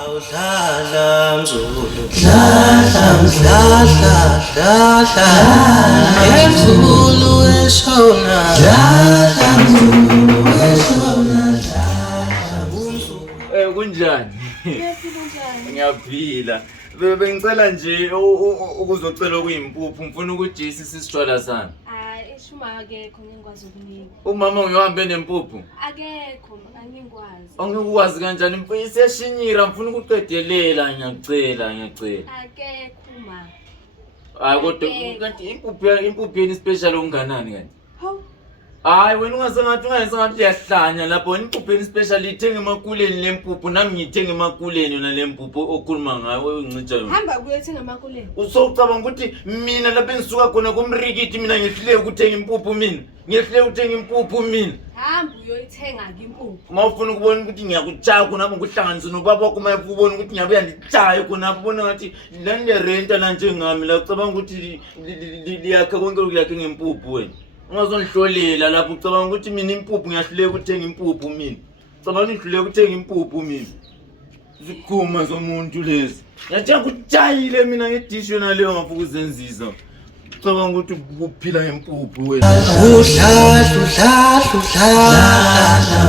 Awudlala mzulu, dlala emzulu eshona, kunjani? Ngiyaphila. Bengicela nje ukuzocela okuyimpuphu, ngifuna ukuthi sisitshwala sami. Eshuma akekho ngikwazi ukunika. Umama ngiyohambe nempuphu. Akekho angikwazi. Angikwazi kanjani impuphu seshinyira, ngifuna ukuqedelela, ngiyacela. Akekho ma. Hayi kodwa kanti impuphu yeni special unganani kanti? Hawu. Hayi wena ungasengathi uyahlanya lapho, wena impuphu yeni special ithenge emakuleni lempuphu, nami ngithenge emakuleni yona lempuphu okhuluma ngayo oyincitsha yona. Hamba kuyothenga emakuleni. Usocabanga ukuthi mina lapho engisuka khona komrikithi mina ngihlile ukuthenga impuphu mina? Ngihlile ukuthenga impuphu mina? Hamba uyoyithenga ke impuphu. Uma ufuna ukubona ukuthi ngiyakutshaya khonapho ngokuhlanganisa nobaba wakho, uma ubona ukuthi ngiyabuya nditshaye khonapho, ubona ngathi lani lerenta la njengami la, ucabanga ukuthi liyakha konke lokuyakhe ngempuphu wena. Ungazongihlolela lapho ucabanga ukuthi mina impuphu ngiyahluleka ukuthenga impuphu mina. Ucabanga ngihluleka ukuthenga impuphu mina? Zikhuma zomuntu lezi. Ngiyathanda ukutshayile mina ngedishi yona leyo ngafuka uzenzisa. Ucabanga ukuthi kuphila ngempuphu wena. udlala